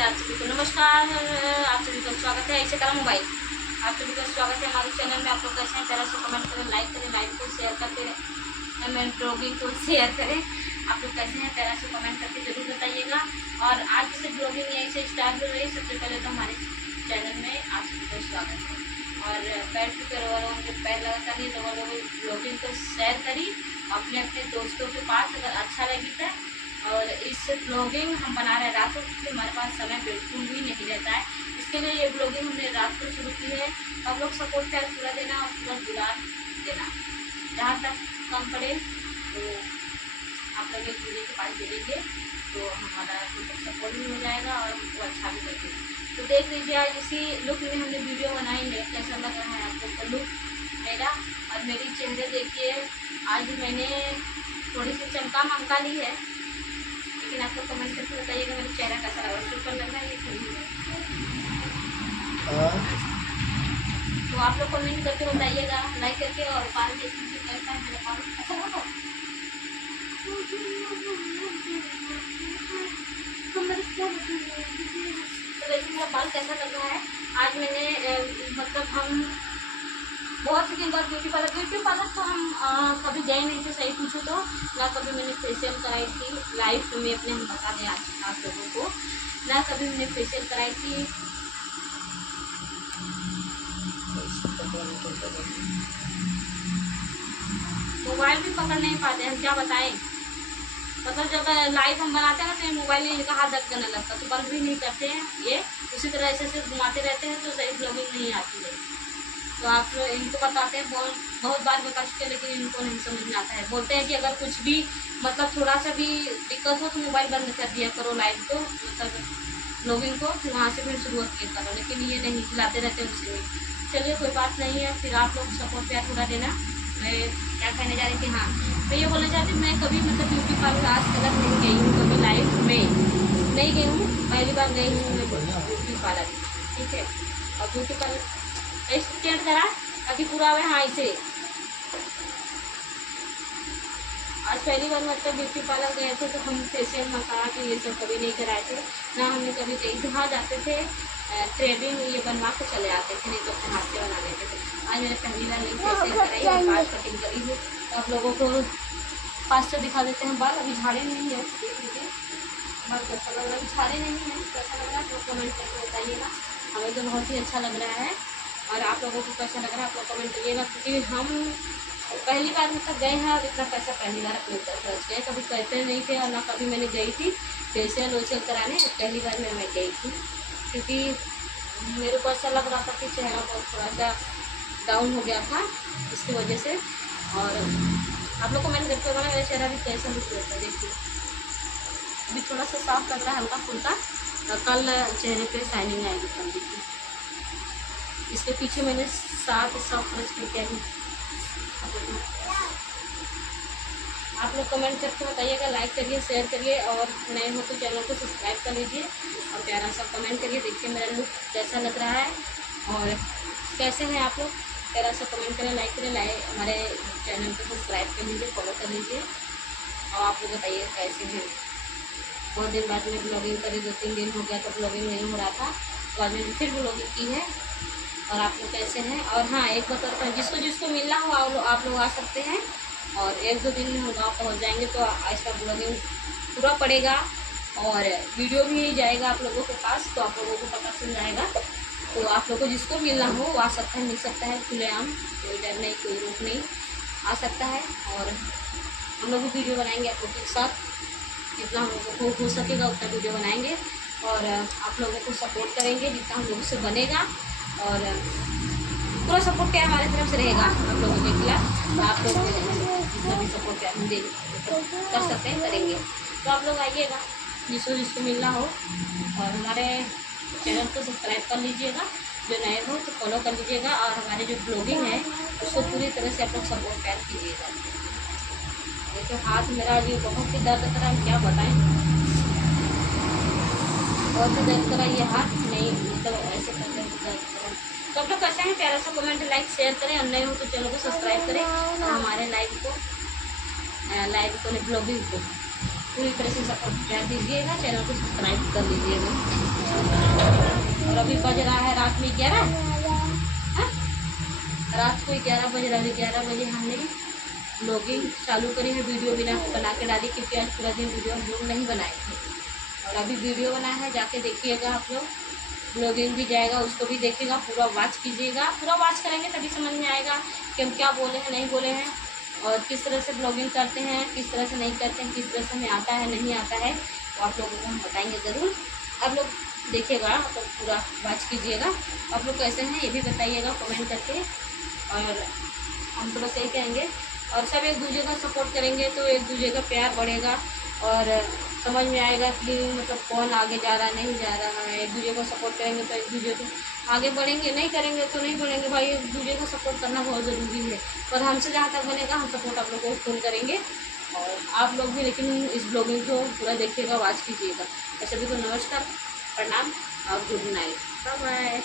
Friend, आप सभी को नमस्कार। आप सभी का स्वागत है। ऐसे करा मोबाइल। आप सभी का स्वागत है हमारे चैनल में। आप लोग कैसे हैं? तरह से कमेंट करें, लाइक करें, लाइक को शेयर करते रहें, मैं ब्लॉगिंग को शेयर करें। आप लोग कैसे हैं? तरह से कमेंट करके जरूर बताइएगा। और आज से ब्लॉगिंग यहीं से स्टार्ट हो रही है। सबसे पहले तो हमारे चैनल में आप सभी का स्वागत है। और पैर टूकर वालों जो पैर लगाता नहीं तो वो लोग ब्लॉगिंग को शेयर करी अपने अपने दोस्तों के पास अगर अच्छा लगी था। और इस ब्लॉगिंग हम बना रहे हैं रात को, क्योंकि हमारे पास समय बिल्कुल भी नहीं रहता है। इसके लिए ये ब्लॉगिंग हमने रात को शुरू की है। आप लोग सपोर्ट प्यार पूरा देना और पूरा दुलार देना, जहाँ तक कम पड़े तो आप लोग एक दूसरे के पास दे देंगे तो हमारा सपोर्ट भी हो जाएगा और हमको अच्छा भी लगेगा। तो देख लीजिए आज इसी लुक में हमने वीडियो बनाई है। कैसा लग रहा है आप लोग का लुक मेरा और मेरी चेहरे देखिए। आज मैंने थोड़ी सी चमका ममका ली है, लेकिन आप लोग कमेंट करके बताइएगा मेरा चेहरा कैसा लग रहा है। सुपर लग रहा है ये थोड़ी है। तो आप लोग कमेंट करके बताइएगा, लाइक करके। और बाल देख लीजिए कैसा है मेरा बाल, अच्छा लग रहा है। तो देखिए मेरा बाल कैसा लग रहा है। आज मैंने मतलब हम बहुत से दिन बाद ब्यूटी पार्लर तो हम कभी गए नहीं थे, सही पूछो तो। ना कभी मैंने फेशियल कराई थी लाइफ में अपने, हम बता दें आज आप लोगों को, ना कभी मैंने फेशियल कराई थी। मोबाइल भी पकड़ नहीं पाते हम, क्या बताएं। मतलब जब लाइव हम बनाते हैं ना तो मोबाइल नहीं इनका हाथ दर्द करने लगता, तो बंद भी नहीं करते हैं ये। उसी तरह ऐसे घुमाते रहते हैं तो सही ब्लॉगिंग नहीं आती है। तो आप लोग इनको बताते हैं, बहुत बार बता चुके हैं, लेकिन इनको नहीं समझ में आता है। बोलते हैं कि अगर कुछ भी मतलब थोड़ा सा भी दिक्कत हो तो मोबाइल बंद कर दिया करो लाइव को, मतलब ब्लॉगिंग को, फिर वहाँ से फिर शुरुआत किया करो। लेकिन ये नहीं, खिलाते रहते हैं उसी में। चलिए कोई बात नहीं है। फिर आप लोग सपोर्ट प्यार पूरा देना। मैं क्या कहने जा रही थी, हाँ मैं ये बोलना चाहती हूँ, मैं कभी मतलब ब्यूटी पार्लर आज तक नहीं गई हूँ, कभी लाइफ में नहीं गई हूँ। पहली बार गई हूँ मैं ब्यूटी पार्लर, ठीक है। और ब्यूटी पार्लर स्टेट करा ताकि पूरा हुआ। हाँ इसे आज पहली बार मतलब ब्यूटी पार्लर गए थे तो हम फेशियल मसाज ये सब कभी नहीं कराए थे, ना हमने कभी गई। जहाँ जाते थे थ्रेडिंग ये बनवा के चले आते थे, नहीं तो अपने हाथ से बना लेते थे। आज मैंने पहली बार नहीं फेशियल कराई और बाल कटिंग करी हूँ। आप लोगों को पास से दिखा देते हैं बाल। अभी झाड़े नहीं है, देख लीजिए बाल कैसा लग रहा है। झाड़े नहीं है, कैसा लग रहा है तो कमेंट करके बताइएगा। हमें तो बहुत ही अच्छा लग रहा है और आप लोगों को कैसा लग रहा है आप लोग कमेंट करिएगा। क्योंकि हम पहली बार मतलब गए हैं और इतना पैसा पहली बार अपने ऊपर खर्च गए, कभी करते नहीं थे और ना कभी मैंने गई थी फेशियल वेशियल कराने। पहली बार मैं गई थी क्योंकि मेरे को ऐसा लग रहा था कि चेहरा बहुत थोड़ा सा डाउन हो गया था, इसकी वजह से। और आप लोग कमेंट करके बताना मेरा चेहरा भी कैसा लुक रहता है। देखिए अभी थोड़ा सा साफ लग रहा है, हल्का फुल्का, कल चेहरे पे शाइनिंग आएगी कल। देखिए इसके पीछे मैंने 7 खर्च किया है। आप लोग कमेंट करके बताइएगा, लाइक करिए, शेयर करिए और नए हो तो चैनल को सब्सक्राइब कर लीजिए और प्यारा सा कमेंट करिए। देखिए मेरा लुक कैसा लग रहा है और कैसे हैं आप लोग, प्यारा सा कमेंट करें, लाइक करें, हमारे चैनल को सब्सक्राइब कर लीजिए, फॉलो कर लीजिए। और आप लोग बताइए कैसे हैं। बहुत दिन बाद में ब्लॉगिंग करी, 2-3 दिन हो गया तो ब्लॉगिंग नहीं हो रहा था, तो आज मैंने फिर ब्लॉगिंग की है। और आप लोग कैसे हैं। और हाँ एक बताता हूँ, जिसको जिसको मिलना हो आप लोग आ सकते हैं और 1-2 दिन में हम गाँव पहुँच जाएंगे तो ऐसा ब्लॉगिंग पूरा पड़ेगा और वीडियो भी जाएगा आप लोगों के पास, तो आप लोगों को पता चल जाएगा। तो आप लोगों को जिसको मिलना हो वो आ सकता है, मिल सकता है खुलेआम, कोई डर नहीं, कोई रोक नहीं, आ सकता है। और हम लोग भी वीडियो बनाएंगे आप लोगों के साथ, जितना हम लोगों को हो सकेगा उतना वीडियो बनाएंगे और आप लोगों को सपोर्ट करेंगे जितना हम लोगों से बनेगा। और पूरा सपोर्ट क्या हमारे तरफ से रहेगा आप लोगों के खिलाफ। तो आप लोग जितना भी सपोर्ट क्या हम दे कर सकते हैं करेंगे। तो आप लोग आइएगा जिसको जिसको मिलना हो और हमारे चैनल को सब्सक्राइब कर लीजिएगा, जो नए हो तो फॉलो कर लीजिएगा और हमारे जो ब्लॉगिंग है उसको पूरी तरह से आप लोग सपोर्ट कर कीजिएगा। देखिए हाथ मेरा ये बहुत ही दर्द करा, हम क्या बताएं, बहुत ही दर्द करा ये हाथ, नहीं मतलब ऐसे करते दर्द करा। तो आप लोग कैसे हैं, प्यारा सा कमेंट, लाइक, शेयर करें और नए हो तो चैनल को सब्सक्राइब करें और हमारे लाइव को ब्लॉगिंग को पूरी तरह से सपोर्ट कर दीजिएगा, चैनल को सब्सक्राइब कर लीजिएगा। और अभी बज रहा है रात में 11। हाँ, रात को 11 बज रहा है। 11 बजे हमने ब्लॉगिंग चालू करी है, वीडियो बना के डाली, क्योंकि आज पूरा दिन वीडियो हम लोग नहीं बनाए थे। और अभी वीडियो बना है, जाके देखिएगा आप लोग। ब्लॉगिंग भी जाएगा, उसको भी देखिएगा, पूरा वॉच कीजिएगा। पूरा वॉच करेंगे तभी समझ में आएगा कि हम क्या बोले हैं, नहीं बोले हैं, और किस तरह से ब्लॉगिंग करते हैं, किस तरह से नहीं करते हैं, किस तरह से हमें आता है नहीं आता है, तो आप लोगों को हम बताएंगे ज़रूर। आप लोग देखिएगा, तो पूरा वॉच कीजिएगा। आप लोग कैसे हैं ये भी बताइएगा कमेंट करके। और हम तो बस यही कहेंगे, और सब एक दूसरे का सपोर्ट करेंगे तो एक दूसरे का प्यार बढ़ेगा, और समझ में आएगा कि मतलब कौन आगे जा रहा है नहीं जा रहा है। एक दूसरे को सपोर्ट करेंगे तो एक दूसरे को आगे बढ़ेंगे, नहीं करेंगे तो नहीं बढ़ेंगे। भाई एक दूसरे को सपोर्ट करना बहुत ज़रूरी है, और हमसे जहाँ तक बनेगा हम सपोर्ट आप लोगों को फुल करेंगे। और आप लोग भी लेकिन इस ब्लॉगिंग को पूरा देखिएगा, वॉच कीजिएगा। तो सभी को नमस्कार, प्रणाम और गुड नाइट, बाय बाय।